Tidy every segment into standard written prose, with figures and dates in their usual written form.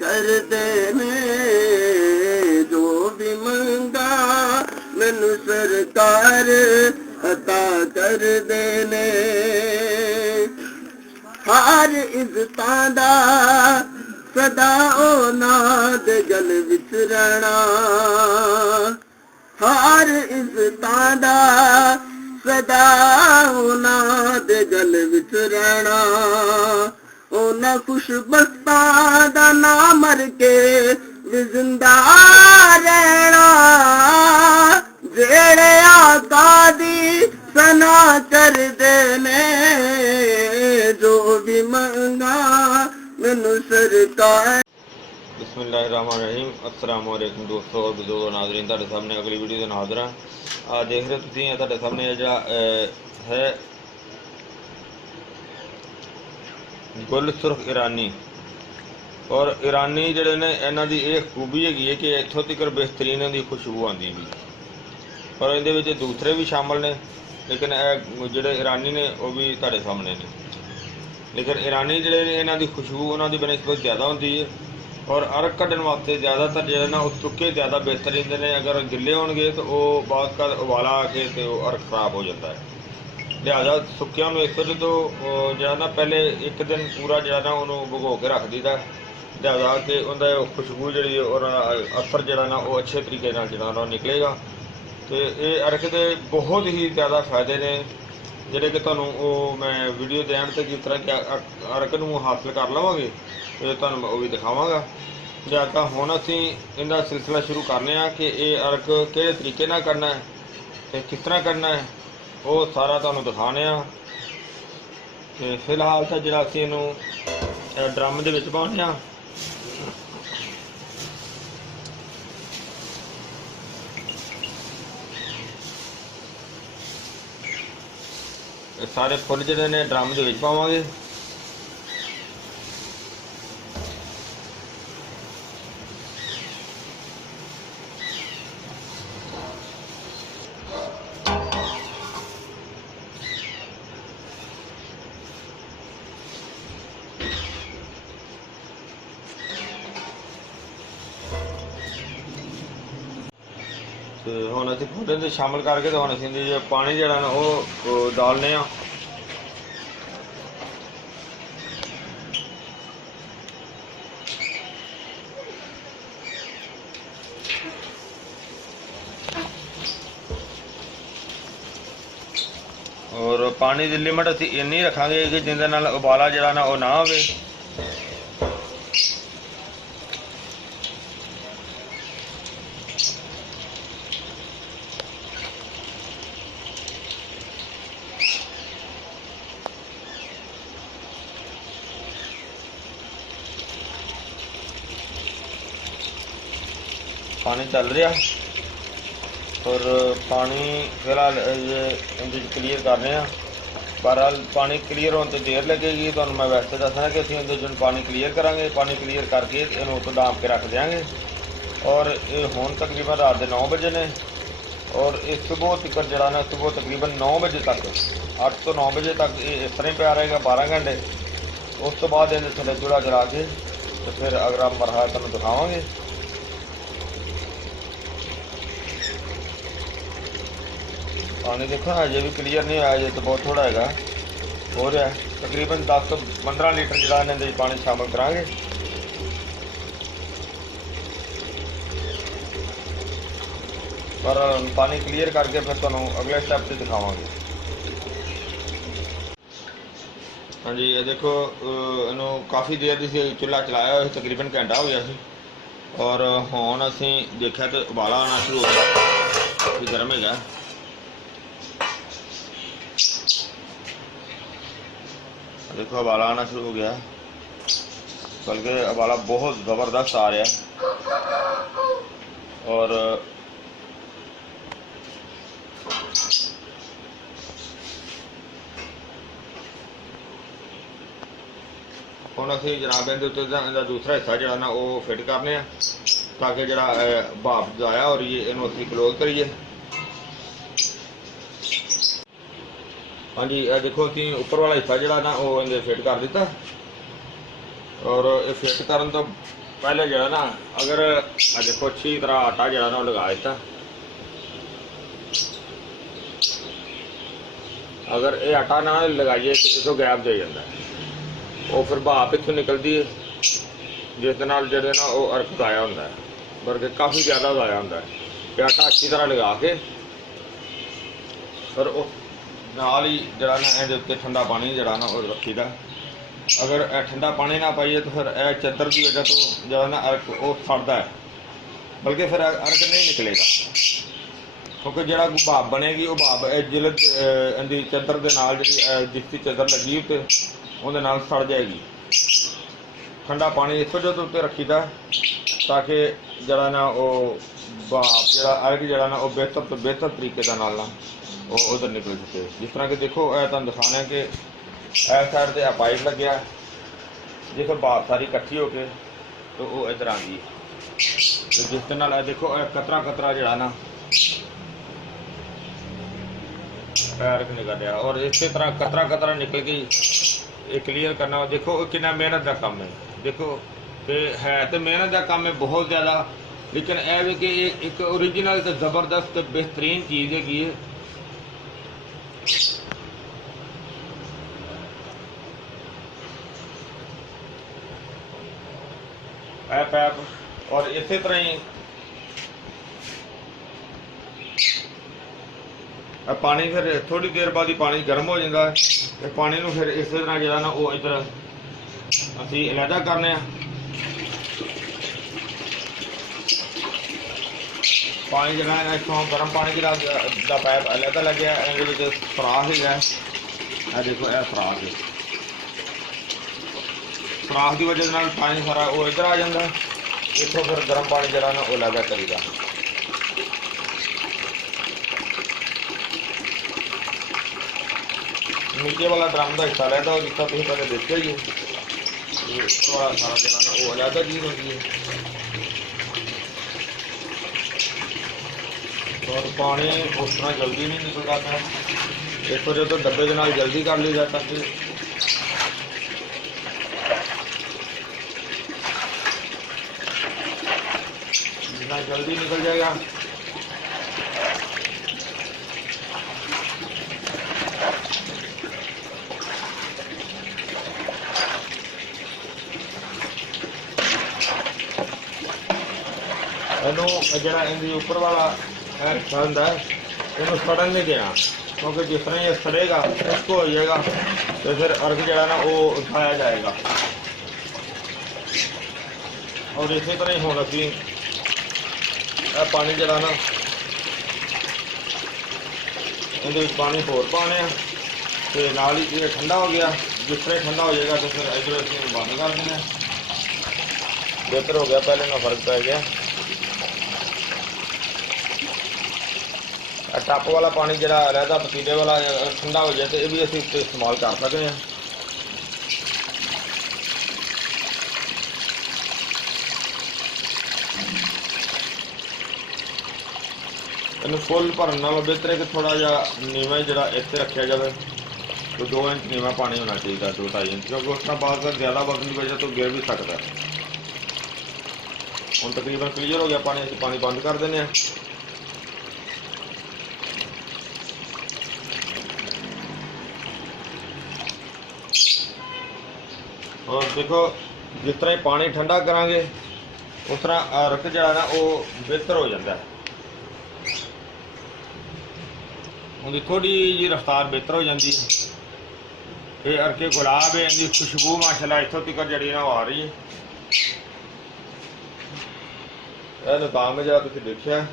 ਕਰਦੇ ਨੇ ਜੋ ਵੀ ਮੰਗਾ ਮੈਨੂੰ ਸਰਕਾਰ ਅਤਾ ਕਰਦੇ ਨੇ। ਹਰ ਇੱਜ਼ਤਾਂ ਦਾ ਸਦਾ ਉਹਨਾਂ ਦੇ ਗਲ ਵਿੱਚ ਰਹਿਣਾ, ਹਰ ਇੱਜ਼ਤਾਂ ਦਾ ਸਦਾ ਉਹਨਾਂ ਦੇ ਗਲ ਵਿੱਚ ਰਹਿਣਾ। ਉਹਨਾਂ ਖੁਸ਼ਬਖਤਾਂ ਦਾ ਨਾ ਮਰ ਕੇ ਵੀ ਜ਼ਿੰਦਾ ਰਹਿਣਾ, ਜਿਹੜੇ ਆਕਾ ਦੀ ਸਨਾ ਕਰਦੇ ਨੇ ਜੋ ਵੀ ਮੰਗਾ ਮੈਨੂੰ ਸਰਕਾਰ। बिस्मिल्लाहिर्रहमानिर्रहीम अस्सलाम वालेकुम दोस्तों और बुजुर्गो नाज़रीन, ਤੁਹਾਡੇ ਸਾਹਮਣੇ अगली वीडियो ਦੇ ਨਾਲ ਹਾਜ਼ਰ ਹਾਂ। देख रहे ਤੁਸੀਂ ਤੁਹਾਡੇ ਸਾਹਮਣੇ ਜਿਹੜਾ है गुल सुर्ख ईरानी। और ईरानी ਜਿਹੜੇ ਨੇ ਇਹਨਾਂ ਦੀ ਇਹ ਖੂਬੀ ਹੈਗੀ ਹੈ ਕਿ ਇੱਥੋਂ ਤੱਕ ਬਿਹਤਰੀਨ ਦੀ ਖੁਸ਼ਬੂ ਆਉਂਦੀ ਵੀ, ਪਰ ਇਹਦੇ ਵਿੱਚ ਦੂਸਰੇ ਵੀ ਸ਼ਾਮਲ ਨੇ, ਲੇਕਿਨ ਇਹ ਜਿਹੜੇ ईरानी ਨੇ ਉਹ ਵੀ ਤੁਹਾਡੇ ਸਾਹਮਣੇ ਨੇ। लेकिन ईरानी ਜਿਹੜੇ ਨੇ ਇਹਨਾਂ ਦੀ ਖੁਸ਼ਬੂ ਉਹਨਾਂ ਦੀ ਬਨਿਸਬਤ ਜ਼ਿਆਦਾ ਹੁੰਦੀ ਹੈ। और अर्क कढ़न वास्ते ज़्यादातर जो है ना वो सुके ज़्यादा बेहतर रहते हैं। अगर गिले होंगे तो वो बाद का उबाला आके तो अर्क खराब हो जाता है। लिहाजा सुक्या इस वजह तो जो ना पहले एक दिन पूरा जो ना उन्होंने भगो के रख दीदा, लिहाजा कि उनका खुशबू जी और असर जो ना वो अच्छे तरीके जो निकलेगा। तो ये अर्क के बहुत ही ज़्यादा फायदे ने ਜਿਹੜੇ ਕਿ ਤੁਹਾਨੂੰ ਉਹ ਮੈਂ ਵੀਡੀਓ ਦੇ ਐਂਡ ਤੇ ਕਿਸ ਤਰ੍ਹਾਂ ਕਿ ਅਰਕ ਨੂੰ ਹਾਸਲ ਕਰ ਲਵਾਂਗੇ ਤੇ ਤੁਹਾਨੂੰ ਉਹ ਵੀ ਦਿਖਾਵਾਂਗਾ। ਲਿਹਾਜ਼ਾ ਹੁਣ ਅਸੀਂ ਇਹਦਾ ਸਿਲਸਿਲਾ ਸ਼ੁਰੂ ਕਰਨੇ ਆ ਕਿ ਇਹ ਅਰਕ ਕਿਹੜੇ ਤਰੀਕੇ ਨਾਲ ਕਰਨਾ ਹੈ ਤੇ ਕਿਸ ਤਰ੍ਹਾਂ ਕਰਨਾ ਹੈ, ਉਹ ਸਾਰਾ ਤੁਹਾਨੂੰ ਦਿਖਾਣੇ ਆ। ਤੇ ਫਿਲਹਾਲ ਤਾਂ ਜਿਹੜਾ ਅਸੀਂ ਇਹਨੂੰ ਡਰਮ ਦੇ ਵਿੱਚ ਪਾਉਣੇ ਆ। सारे फुल जोड़े ने ड्रम के पावे। तो हुण असीं फुल शामिल करके तो हुण असीं जो पानी जिहड़ा ना वो डालने आ। और पानी की लिमिट असीं इन्नी रखांगे कि जिंदे नाल उबाला जिहड़ा ना वो ना आवे। पानी चल रहा और पानी फिलहाल क्लीयर कर रहे हैं। बहरहाल पानी क्लीयर होने तो देर लगेगी, तो मैं वैसे दसना कि असं जो पानी क्लीयर करांगे, पानी क्लीयर करके इन्हों तो डांप के रख देंगे। और ये हुण तकरीबन रात के 9 बजे ने और इस सुबह तक जरा ना सुबह तकरीबन 9 बजे तक 8 तो 9 बजे तक ये इस तरह पिया रहेगा 12 घंटे। उस तो बाद इन्हें थोड़ा चूल्हा जला के तो फिर अगला मरहला तुहानूं दिखावांगे। पानी देखो ना अजे भी क्लीयर नहीं आया, अजे तो बहुत थोड़ा है हो रहा है। तकरीबन 10 तो 15 लीटर जो इन्हें पानी शामिल करांगे। पर पानी क्लीयर करके फिर तुहानूं अगले स्टैप से दिखावांगे। हाँ जी, ये देखो इन्हों काफ़ी देर से चूल्हा चलाया हुआ, तकरीबन घंटा हो गया सी। और हुण असीं देखा तो उबाला आना शुरू हो गया, गर्म है। देखो उबाला आना शुरू हो गया, बल्कि उबाला बहुत ज़बरदस्त आ रहा है। और हुण असीं जनाब इहदे उत्ते इहदा दूसरा हिस्सा जिहड़ा ना वो फिट करने ताकि जिहड़ा भाप जाया हो रही है इहनूं असीं क्लोज करिए। हाँ जी, देखो असीं उपर वाला हिस्सा जिहड़ा ना वो इहदे फिट कर दिता। ਔਰ ਇਹ ਫਿੱਟ ਕਰਨ ਤੋਂ ਪਹਿਲੇ ਜਿਹੜਾ ਨਾ ਅਗਰ ਦੇਖੋ ਅੱਛੀ ਤਰ੍ਹਾਂ ਆਟਾ ਜਿਹੜਾ ਨਾ ਉਹ ਲਗਾ ਦਿੱਤਾ, ਅਗਰ ਇਹ ਆਟਾ ਨਾ ਲਗਾਈਏ ਤਾਂ ਇਥੋਂ ਗੈਪ ਦੇ ਜਾਂਦਾ, ਉਹ ਫਿਰ ਭਾਪ ਇੱਥੋਂ ਨਿਕਲਦੀ ਹੈ, ਜਿਸ ਦੇ ਨਾਲ ਜਿਹੜੇ ਨਾ ਉਹ ਅਰਕ ਜ਼ਾਇਆ ਹੁੰਦਾ ਹੈ, ਬਲਕਿ ਕਾਫੀ ਜ਼ਿਆਦਾ ਜ਼ਾਇਆ ਹੁੰਦਾ ਹੈ। ਤੇ ਆਟਾ ਅੱਛੀ ਤਰ੍ਹਾਂ ਲਗਾ ਕੇ ਫਿਰ ਉਹ ਨਾਲ ਹੀ ਜਿਹੜਾ ਨਾ ਇਹਦੇ ਉੱਤੇ ਠੰਡਾ ਪਾਣੀ ਜਿਹੜਾ ਨਾ ਉਹ ਰੱਖੀਦਾ। ਅਗਰ ਇਹ ਠੰਡਾ ਪਾਣੀ ਨਾ ਪਾਈਏ ਤਾਂ ਫਿਰ ਇਹ ਚੱਦਰ ਦੀ ਵਜ੍ਹਾ ਤੋਂ ਜਿਹੜਾ ਨਾ ਅਰਕ ਉਹ ਸੜਦਾ ਹੈ, ਬਲਕਿ ਫਿਰ ਅਰਕ ਨਹੀਂ ਨਿਕਲੇਗਾ, ਕਿਉਂਕਿ ਜਿਹੜਾ ਭਾਪ ਬਣੇਗੀ ਉਹ ਭਾਪ ਇਹ ਜਿਲਦ ਇਹਦੀ ਚੱਦਰ ਦੇ ਨਾਲ ਜਿਹੜੀ ਜਿਸ ਦੀ ਚੱਦਰ ਲੱਗੀ ਉੱਤੇ ਉਹਦੇ ਨਾਲ ਸੜ ਜਾਏਗੀ। ਠੰਡਾ ਪਾਣੀ ਇੱਥੋਂ ਜਦੋਂ ਉੱਤੇ ਰੱਖੀਦਾ ਤਾਂ ਕਿ ਜਿਹੜਾ ਨਾ ਉਹ ਭਾਪ ਜਿਹੜਾ ਅਰਕ ਜਿਹੜਾ ਨਾ ਉਹ ਬਿਹਤਰ ਤੋਂ ਬਿਹਤਰ ਤਰੀਕੇ ਦੇ ਨਾਲ ਨਾ ਉਹ ਉਧਰ ਨਿਕਲ ਸਕੇ। ਜਿਸ ਤਰ੍ਹਾਂ ਕਿ ਦੇਖੋ ਇਹ ਤੁਹਾਨੂੰ ਦਿਖਾਣਾ ਕਿ ਇਸ ਸਾਈਡ ਤੇ ਆ ਪਾਈਪ ਲੱਗਿਆ, ਜਿੱਥੇ ਭਾਪ ਸਾਰੀ ਇਕੱਠੀ ਹੋ ਕੇ ਤੇ ਉਹ ਇੱਧਰ ਆਉਂਦੀ ਹੈ, ਤੇ ਜਿਸ ਦੇ ਨਾਲ ਇਹ ਦੇਖੋ ਇਹ ਕਤਰਾ ਕਤਰਾ ਜਿਹੜਾ ਨਾ ਅਰਕ ਨਿਕਲ ਰਿਹਾ, ਔਰ ਇਸੇ ਤਰ੍ਹਾਂ ਕਤਰਾ ਕਤਰਾ ਨਿਕਲ ਕੇ ਇਹ ਕਲੀਅਰ ਕਰਨਾ। ਦੇਖੋ ਕਿੰਨਾ ਮਿਹਨਤ ਦਾ ਕੰਮ ਹੈ, ਦੇਖੋ ਤੇ ਹੈ ਤੇ ਮਿਹਨਤ ਦਾ ਕੰਮ ਹੈ ਬਹੁਤ ਜ਼ਿਆਦਾ, ਲੇਕਿਨ ਇਹ ਵੀ ਕਿ ਇਹ ਇੱਕ ਓਰੀਜਨਲ ਤੇ ਜ਼ਬਰਦਸਤ ਤੇ ਬਿਹਤਰੀਨ ਚੀਜ਼ ਹੈਗੀ ਹੈ। ਇਹ ਪੈਪ ਔਰ ਇਸੇ ਤਰ੍ਹਾਂ ਹੀ ਪਾਣੀ ਫਿਰ ਥੋੜੀ ਦੇਰ ਬਾਅਦ ਹੀ ਪਾਣੀ ਗਰਮ ਹੋ ਜਾਂਦਾ ਹੈ, ਤੇ ਪਾਣੀ ਨੂੰ ਫਿਰ ਇਸੇ ਤਰ੍ਹਾਂ ਜਿਹੜਾ ਨਾ ਉਹ ਇੱਧਰ ਅਸੀਂ ਅਲੱਗਾ ਕਰਨੇ ਆ। ਪਾਣੀ ਜਿਹੜਾ ਹੈ ਇੱਥੋਂ ਗਰਮ ਪਾਣੀ ਦਾ ਪਾਈਪ ਅਲੱਗਾ ਲੱਗਿਆ, ਇਹਦੇ ਵਿੱਚ ਸੁਰਾਖ ਹੈਗਾ, ਇਹ ਦੇਖੋ ਇਹ ਸੁਰਾਖ ਹੈ, ਸੁਰਾਖ ਦੀ ਵਜ੍ਹਾ ਨਾਲ ਪਾਣੀ ਸਾਰਾ ਉਹ ਇੱਧਰ ਆ ਜਾਂਦਾ, ਇੱਥੋਂ ਫਿਰ ਗਰਮ ਪਾਣੀ ਜਿਹੜਾ ਨਾ ਉਹ ਅਲੱਗਾ ਕਰੀਦਾ। नीचे वाला ड्रम का हिस्सा रहता है जिसका तुम पहले देखते ही हो, सारा जरा ना वो अलग चीज़ होती है। और पानी उस तरह जल्दी नहीं निकल जाता है, इस वजह तो डब्बे के नाल जल्दी कर ली जाता है। जितना जल्दी निकल जाएगा ਜਿਹੜਾ ਇਹਦੇ ਉੱਪਰ ਵਾਲਾ ਹਿੱਸਾ ਹੁੰਦਾ ਇਹਨੂੰ ਸੜਨ ਨਹੀਂ ਦੇਣਾ, ਕਿਉਂਕਿ ਜਿਸ ਤਰ੍ਹਾਂ ਇਹ ਸੜੇਗਾ ਖੁਸ਼ਕ ਹੋ ਜਾਏਗਾ ਤੇ ਫਿਰ ਅਰਕ ਜਿਹੜਾ ਨਾ ਉਹ ਉਠਾਇਆ ਜਾਏਗਾ। ਔਰ ਇਸੇ ਤਰ੍ਹਾਂ ਹੀ ਹੁਣ ਅਸੀਂ ਇਹ ਪਾਣੀ ਜਿਹੜਾ ਨਾ ਇਹਦੇ ਵਿੱਚ ਪਾਣੀ ਹੋਰ ਪਾਉਣੇ ਆ, ਤੇ ਨਾਲ ਹੀ ਇਹ ਠੰਡਾ ਹੋ ਗਿਆ। ਜਿਸ ਤਰ੍ਹਾਂ ਠੰਡਾ ਹੋ ਜਾਏਗਾ ਤਾਂ ਫਿਰ ਇੱਧਰ ਅਸੀਂ ਬੰਦ ਕਰ ਦਿੰਦੇ ਹਾਂ। ਬਿਹਤਰ ਹੋ ਗਿਆ, ਪਹਿਲੇ ਨਾਲ ਫਰਕ ਪੈ ਗਿਆ। टप वाला पानी जो रहता पतीले वाला ठंडा हो जाए तो यह भी असी इस्तेमाल कर सकते हैं। इन फुल भरन नालों बेहतर है कि थोड़ा जहा नीवा जरा इतने रखा जाए, तो 2 इंच नीवा पानी होना चाहिए, 2-2.5 इंच, क्योंकि उस बाद ज़्यादा वजन की वजह तो गिर भी सकता है। हम तकरीबन क्लीयर हो गया पानी, असी पानी बंद कर देने। और देखो जिस तरह पानी ठंडा करांगे उस तरह अरक जड़ा ना वो बेहतर हो जाता है, उनकी थोड़ी जी रफ्तार बेहतर हो जाती है। ये अरके गुलाब है, इनकी खुशबू माशाल्लाह इत्थों तक जड़ी ना आ रही है। यह निकाम है जरा तुसीं देखिया,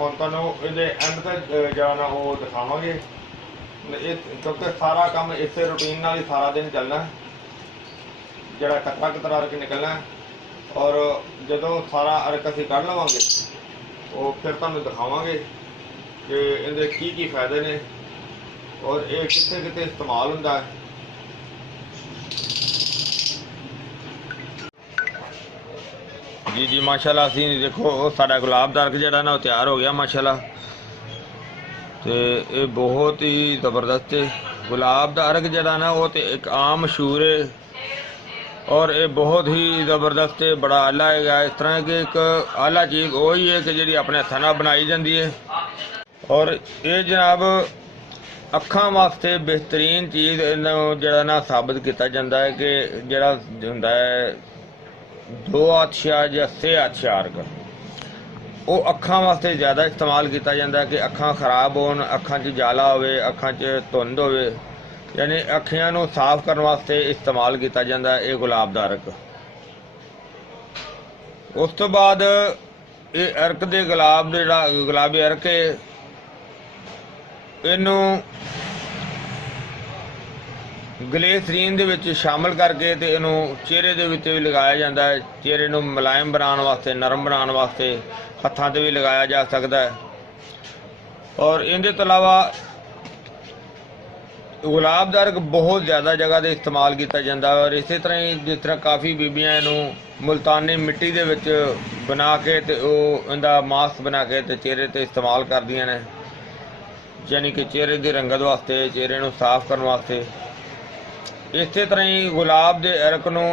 और तुहानूं इहदे एंड तक जाना वो दिखावांगे, क्योंकि सारा काम इसे रूटीन नाल ही सारा दिन चलना है। जिहड़ा कतरा कतरा अरक निकलना है, और जदों सारा अरक असीं कढ लवांगे वो फिर तुहानूं दिखावांगे कि इहदे की फायदे ने और ये कित्थे कित्थे इस्तेमाल हुंदा है। जी जी माशाल्लाह असीं देखो साडा गुलाब दा अरक जिहड़ा ना तैयार हो गया माशाल्लाह। ਤੇ ਇਹ ਬਹੁਤ ਹੀ ਜ਼ਬਰਦਸਤ ਹੈ। ਗੁਲਾਬ ਦਾ ਅਰਗ ਜਿਹੜਾ ਨਾ ਉਹ ਤੇ ਇੱਕ ਆਮ ਮਸ਼ਹੂਰ ਹੈ और ये बहुत ही ज़बरदस्त है, बड़ा आला है। इस तरह की एक आला चीज़ वही है कि जी अपने हत्थों नाल बनाई जाती है। और ये जनाब अखां वास्ते बेहतरीन चीज़ जरा ना साबित किया जाता है कि जरा हुंदा है 2 आछिया या 6 आछिया अर्ग वो अखां वास्ते ज़्यादा इस्तेमाल किया जाता है कि अखां खराब होन, अखां च जाला होवे, अखां च धुंध होवे, यानी अखियां नूं साफ करने वास्ते इस्तेमाल किया जाता है ये गुलाब का अर्क। उस तो बाद ये अर्क दे गुलाब दे गुलाबी अर्क है इनू ग्लिसरीन दे विच शामिल करके ते इनू चेहरे दे विच भी लगाया जाता है। चेहरे नूं मुलायम बनाने वास्ते, नरम बनाने वास्ते हत्थां ते भी लगाया जा सकता है। और इनके तो अलावा गुलाब का अर्क बहुत ज़्यादा जगह से इस्तेमाल किया जाता है। और इस तरह ही जिस तरह काफ़ी बीबियां इनू मुल्तानी मिट्टी दे विच बना के ते इनका मास्क बना के ते चेहरे ते इस्तेमाल करदियां ने, यानी कि चेहरे की रंगत वास्ते, चेहरे नूं साफ करने वास्ते। इस तरह ही गुलाब के अर्क नूं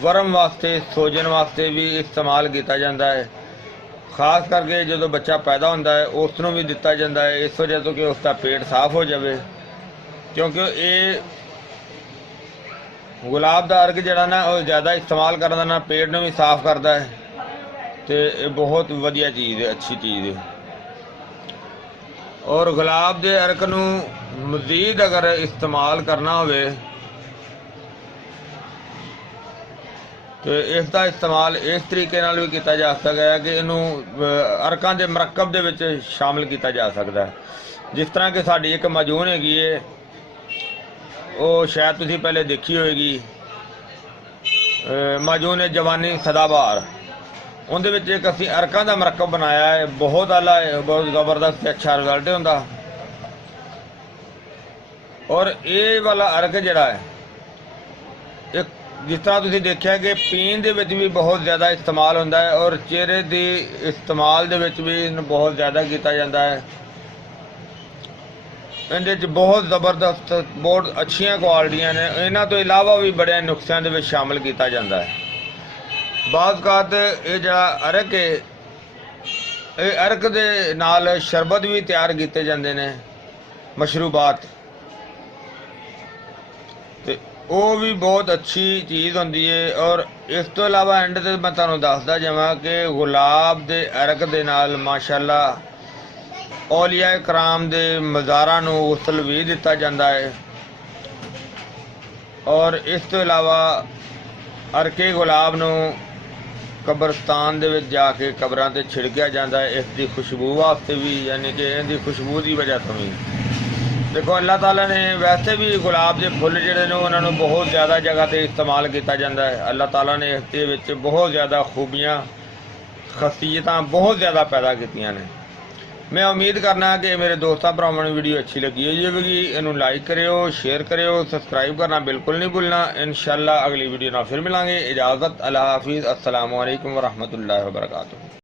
वरम वास्ते, सोजन वास्ते भी इस्तेमाल किया जाता है। खास करके जो बच्चा पैदा होता है उसनूं भी दिता जाता है, इस वजह तो कि उसका पेट साफ हो जाए, क्योंकि ये गुलाब का अर्क जड़ा ना वो ज़्यादा इस्तेमाल करना ना पेट में भी साफ करता है। तो ये बहुत वधिया चीज़ है, अच्छी चीज़ है। और गुलाब के अर्क नूं मज़ीद अगर इस्तेमाल करना होवे तो इसका इस्तेमाल इस तरीके नाल भी किया जा सकता है कि इनू अर्कां दे मरकब दे विच शामिल किया जा सकता है। जिस तरह कि साडी एक माजून हैगी है, वो शायद तुसी पहले देखी होएगी, माजून है जवानी सदाबहार। उनदे विच एक असीं अर्कां दा मरकब बनाया है, बहुत आला है, बहुत ज़बरदस्त अच्छा रिजल्ट हुंदा। और ये वाला अर्क जिहड़ा है एक जिस तरह तुसीं देखिया कि पीण दे विच भी बहुत ज़्यादा इस्तेमाल होंदा है और चेहरे दी इस्तेमाल दे विच भी बहुत ज़्यादा किया जाता है। इहदे च बहुत ज़बरदस्त, बहुत अच्छियां क्वालिटियां ने। इन्हां तो इलावा भी बड़े नुस्खियां दे विच शामिल किया जाता है। बाज़ ये जिहड़ा अर्क है, ये अर्क दे नाल शरबत भी तैयार किए जाते हैं, मशरूबात, तो वो भी बहुत अच्छी चीज़ होंदी है। और इस तो इलावा एंड ते मैं तुहानूं दसदा जावां कि गुलाब दे अर्क दे नाल माशाअल्लाह औलिया कराम दे मज़ारां नूं गुसल भी दिता जाता है। और इस तो इलावा अर्के गुलाब नूं कब्रस्तान दे विच जाके कब्रां ते छिड़किया जाता है, इसकी खुशबू वास्ते भी, यानी कि इहदी खुशबू की वजह तो भी। देखो अल्लाह ताला ने वैसे भी गुलाब के फुल जिहड़े ने उन्होंने बहुत ज़्यादा जगह पर इस्तेमाल किया जाता है। अल्लाह ताला ने इसके विच बहुत ज़्यादा खूबियाँ, खसीयत बहुत ज़्यादा पैदा कीतियां ने। मैं उम्मीद करना कि मेरे दोस्तों भरावां नूं वीडियो अच्छी लगी होगी। इनू लाइक करियो, शेयर करियो, सबसक्राइब करना बिल्कुल नहीं भूलना। इंशाअल्लाह अगली वीडियो ना फिर मिलांगे। इजाज़त, अल्लाह हाफिज़, अस्सलामु अलैकुम वरहमतुल्लाहि वबरकातुहू।